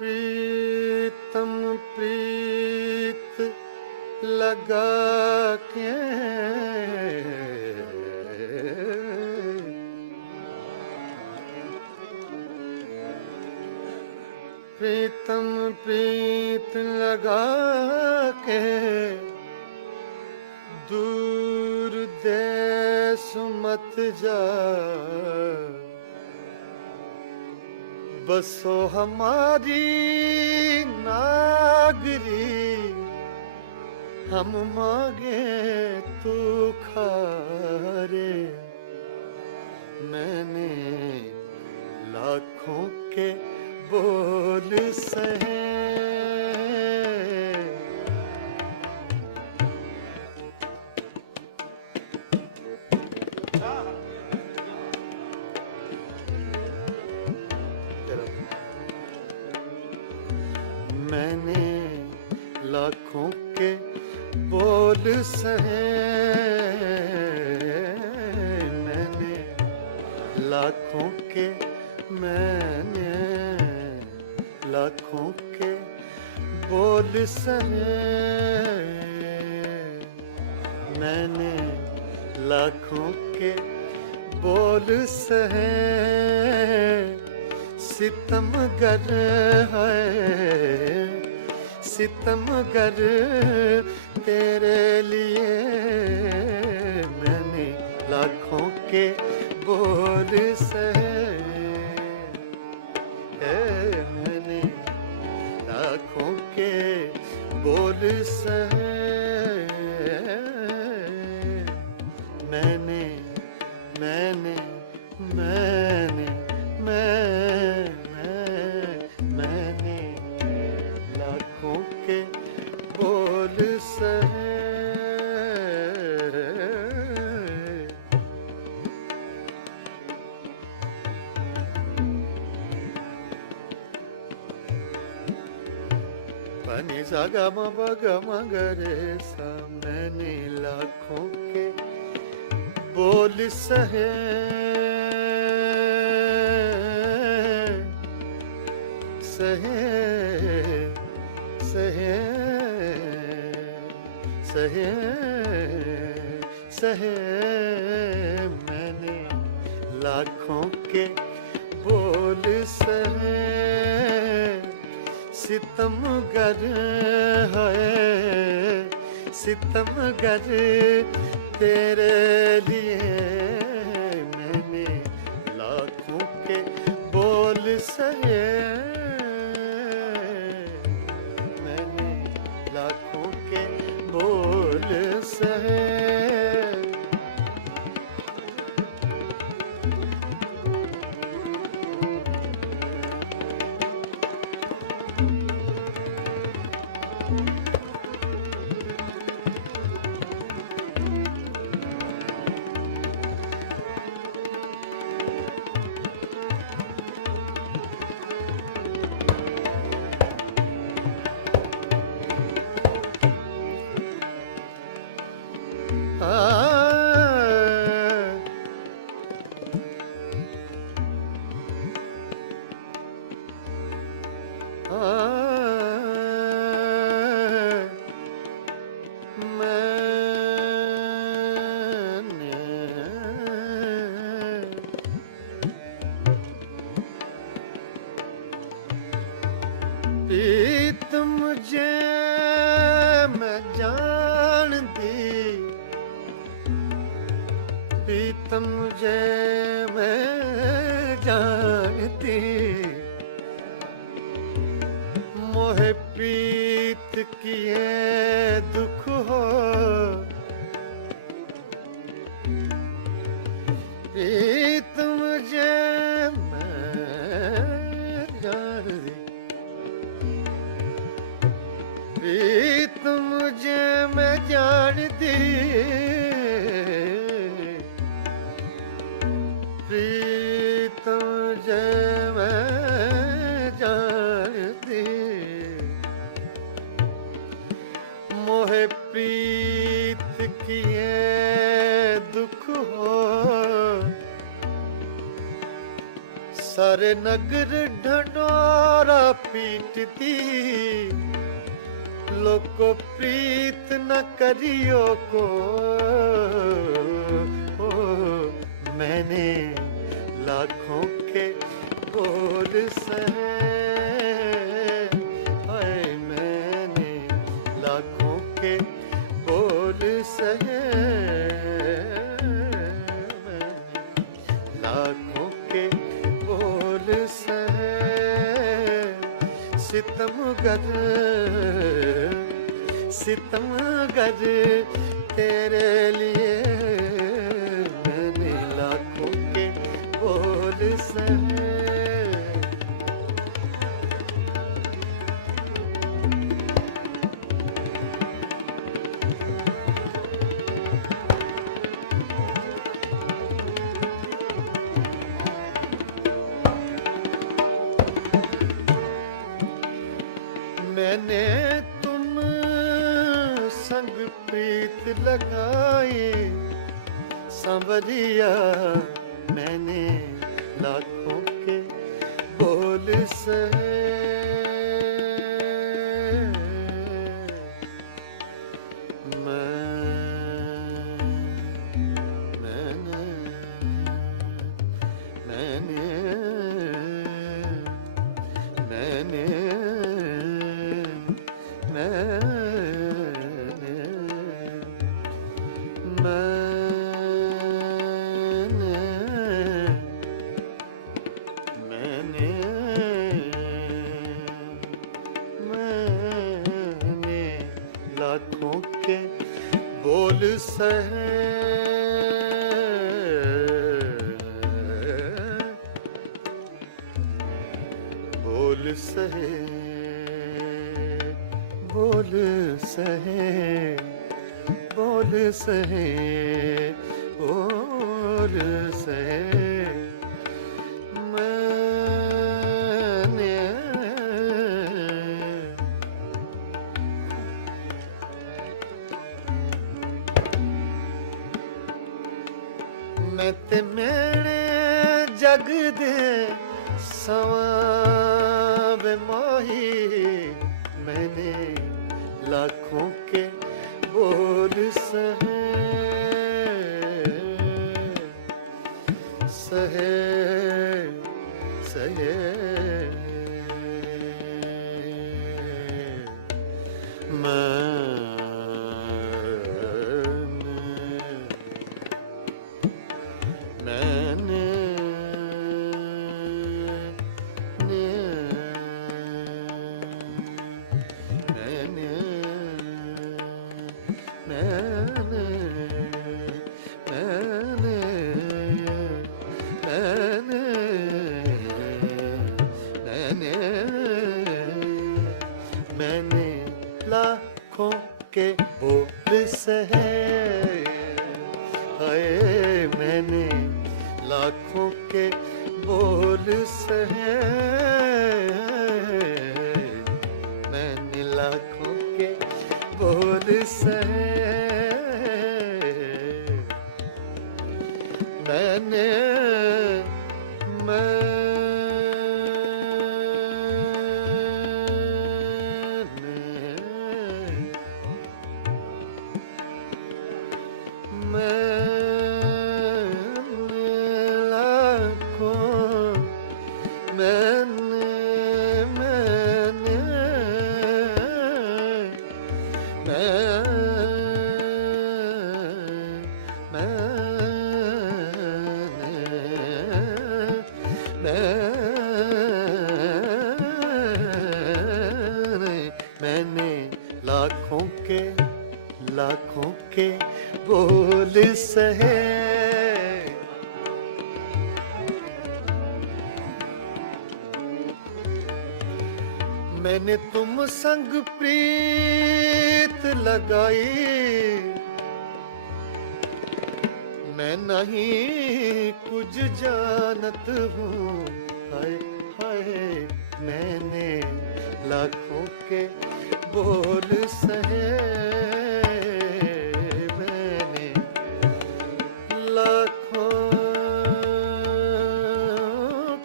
प्रीतम प्रीत लगा के प्रीतम प्रीत लगा के दूर देश मत जा, बसो हमारी नागरी, हम मांगे तू खारे। मैंने लाखों के बोल सहे, मैंने लाखों के बोल सहे, मैंने लाखों के बोल सहे, मैंने लाखों के बोल सहे। सितमगर है सितमगर तेरे लिए, मैंने लाखों के बोल सहे, मैंने लाखों के बोल सहे, मैंने मैंने मैंने मैंने लाखों के बोल सहे। पनी सा ग म प ग म ग रे सा, मैंने लाखों के बोल सहे, सहे सहे सहे सहे, मैंने लाखों के बोल सहे। सितमगर है सितमगर तेरे लिए, मैंने लाखों के बोल सहे, मैंने लाखों के बोल सहे। प्रीत मुझे मैं जान दी, प्रीत मुझे मैं जानती, मोहे प्रीत किए दुख हो, प्रीत मुझे मैं जान दी, प्रीत मुझे मैं जानती, प्रीत मुझे मैं जानती, सारे नगर ढंडोरा पीटती, लोको प्रीत न करियो को। मैंने लाखों के बोल सहे, हाय मैंने लाखों के बोल सहे, लाखों के बोल सहे। सितमगर सितमगर तेरे लिए मैंने लाखों के बोल सहे। मैंने तुम संग प्रीत लगाई सांवरिया, मैंने लाखों के बोल सहे। लाखों के बोल सहे, बोल सहे, बोल सहे, बोल सहे, बोल सहे। मैं ते मेरे जग दे सवाब माही, मैंने लाखों के बोल सहे, सहे, सहे। मैंने लाखों के बोल सहे, हाय मैंने लाखों के बोल सहे, मैंने लाखों के बोल सहे। मैंने मैंने लाखों के बोल सहे। मैंने तुम संग प्रीत लगाई, मैं नहीं कुछ जानत हूँ, हाय हाय मैंने लाखों के बोल सहे, मैंने लाखों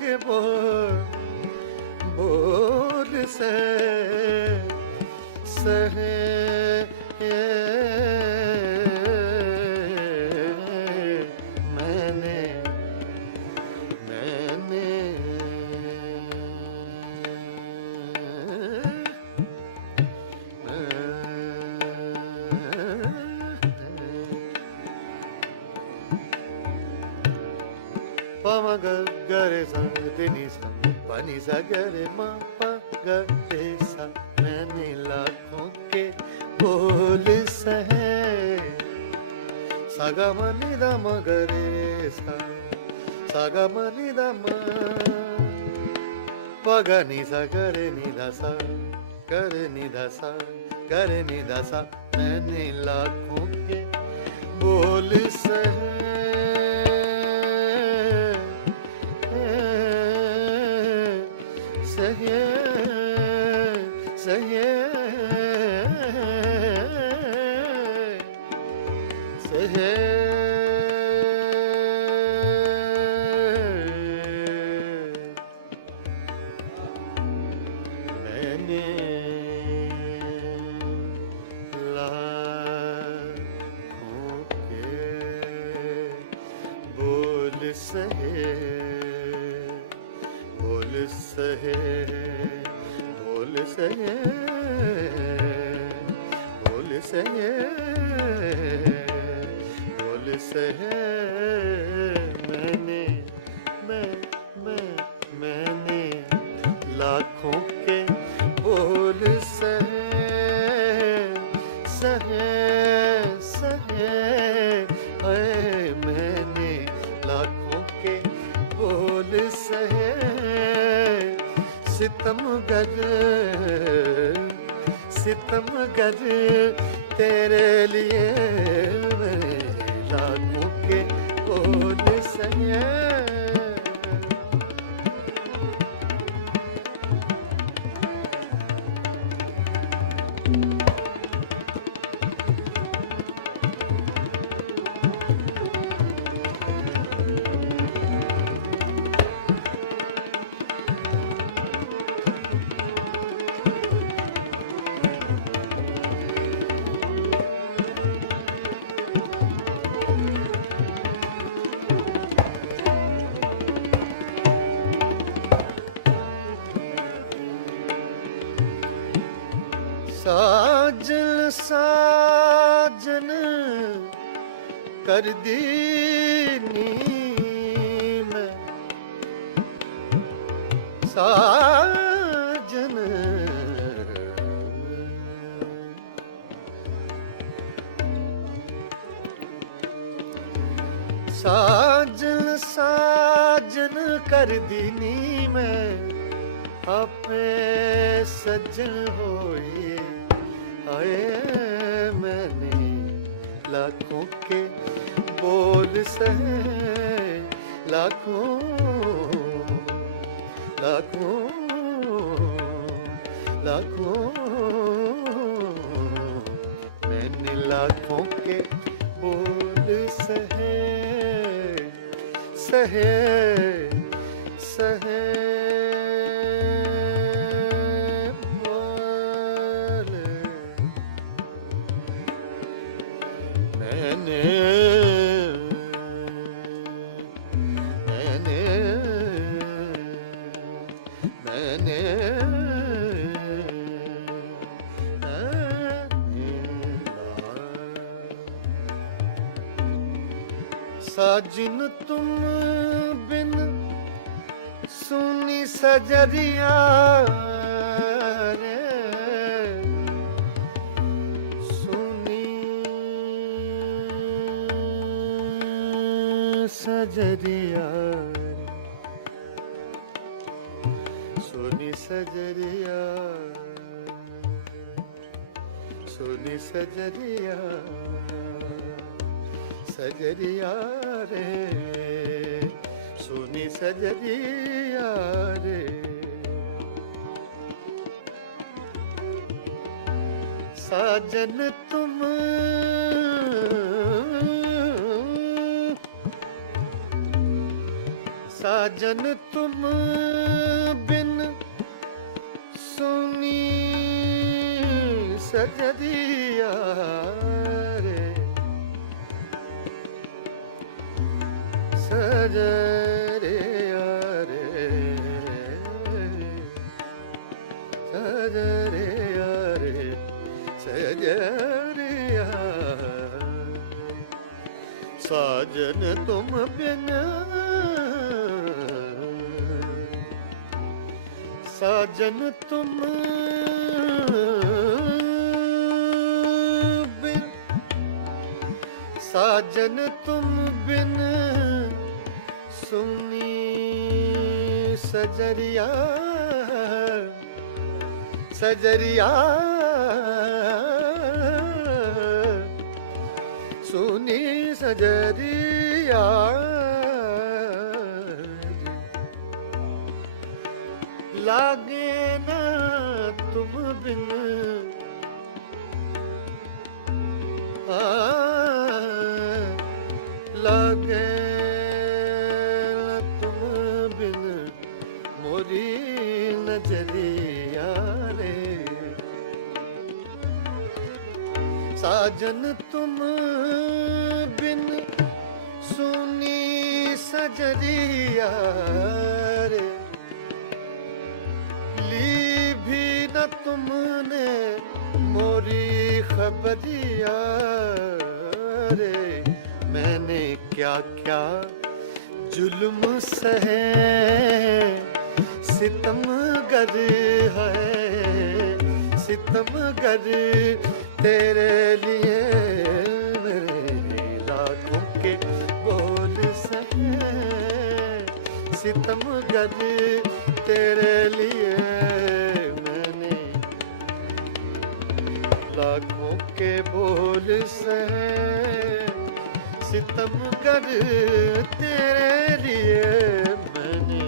के बोल से सहे मैंने पम ग रे सा रे नि सा प नि सा ग रे म प ग रे सा मैंने लाखों के बोल सहे सा ग म नि द म ग रे सा ग म नि द म प ग नि सा ग रे नि द सा ग रे नि द सा ग रे नि द सा मैंने लाखों के बोल सहे सहे सहे सहे मैंने लाखों के बोल सहे बोल सहे बोल सहे बोल सहे बोल सहे मैंने लाखों के बोल सहे सहे सहे मैंने लाखों के बोल सहे सितम गर तेरे लिए मैं लाखों के बोल सहे साजन साजन कर दीनी मैं साजन साजन साजन कर दीनी मैं आपे सज्जन होए आए मैंने लाखों के बोल सहे लाखों लाखों लाखों मैंने लाखों के बोल सहे सहे सहे साजिन तुम बिन सुनी सजरिया रे सुनी सजरिया सुनी सजरिया सुनी सजरिया सजरिया रे सुनी सजरिया रे साजन तुम साजन तुम बिन सजरिया रे सजरिया रे सजरिया रे सजरिया साजन तुम बिन साजन तुम बिन साजन तुम बिन सुनी सजरिया सजरिया सुनी सजरिया लागे ना तुम बिन लागे ना तुम बिन मोरी नजरिया रे साजन तुम बिन सुनी सजरिया रे ली भी न तुमने मोरी खबरिया रे मैंने क्या क्या जुल्म सहे सितमगर है सितमगर तेरे लिए मेरे लाखों के बोल सहे सितमगर तेरे लिए मैंने लाखों के बोल सहे सितमगर तेरे लिए मैंने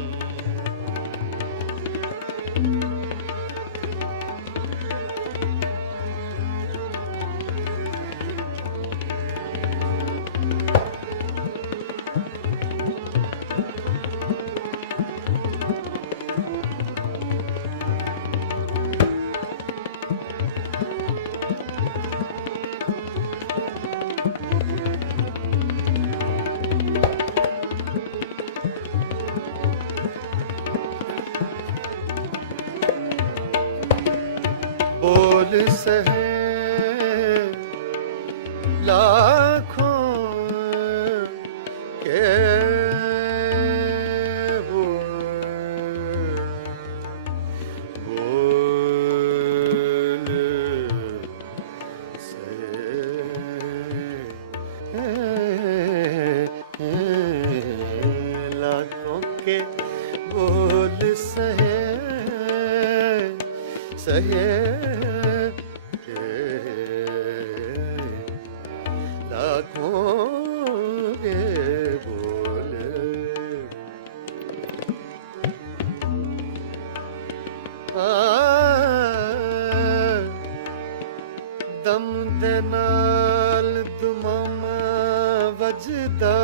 बोल सहे लाखों के बोल सहे लाखों के बोल सहे सहे दम दे नाल दुमामा वजदा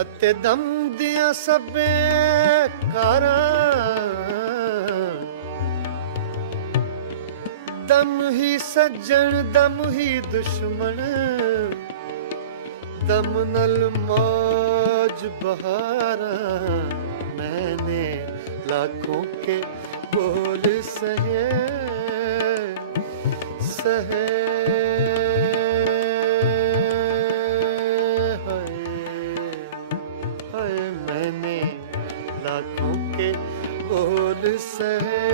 अते दम दिया सबे कारां दम ही सज्जन दम ही दुश्मन दम नल मौज बहारा मैंने लाखों के बोल सहे सहे हाय हाय मैंने लाखों के बोल सहे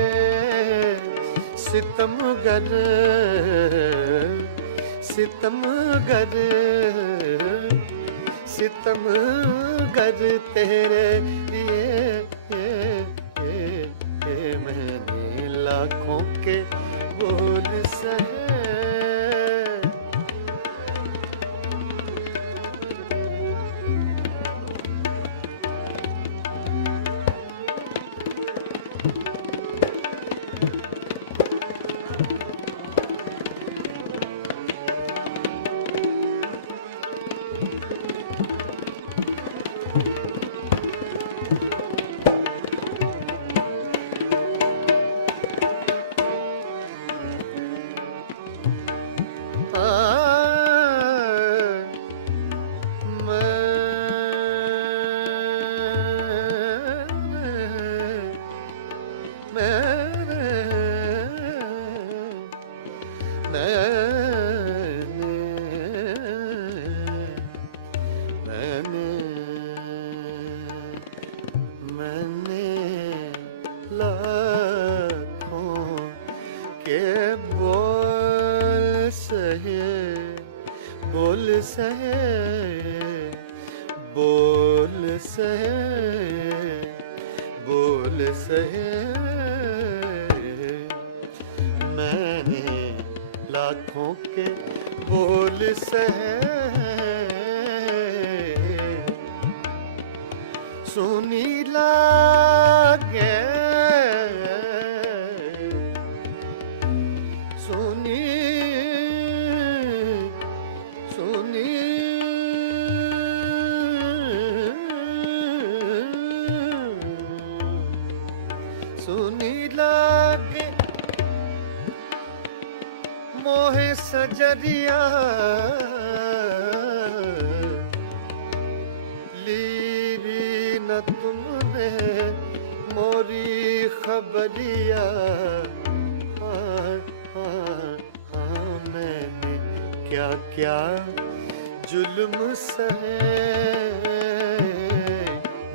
सितमगर सितमगर सितमगर तेरे लिए मैंने लाखों के बोल सहे सहे, बोल सहे, बोल सहे। मैंने लाखों के बोल सहे, सुनी लागे, सुनी सुनी सुनी लागे मोहे सजरिया, ली न तुमने मोरी खबरिया। हाँ हाँ हाँ मैंने क्या क्या जुल्म सहे,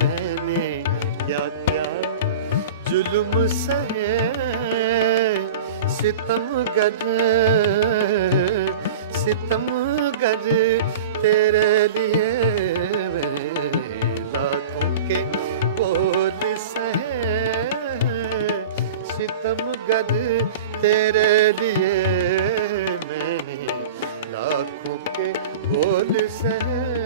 मैंने क्या क्या जुल्म सहे। सितमगर सितमगर तेरे लिए लाखों के बोल सहे, सितमगर तेरे लिए मैंने लाखों के बोल सहे।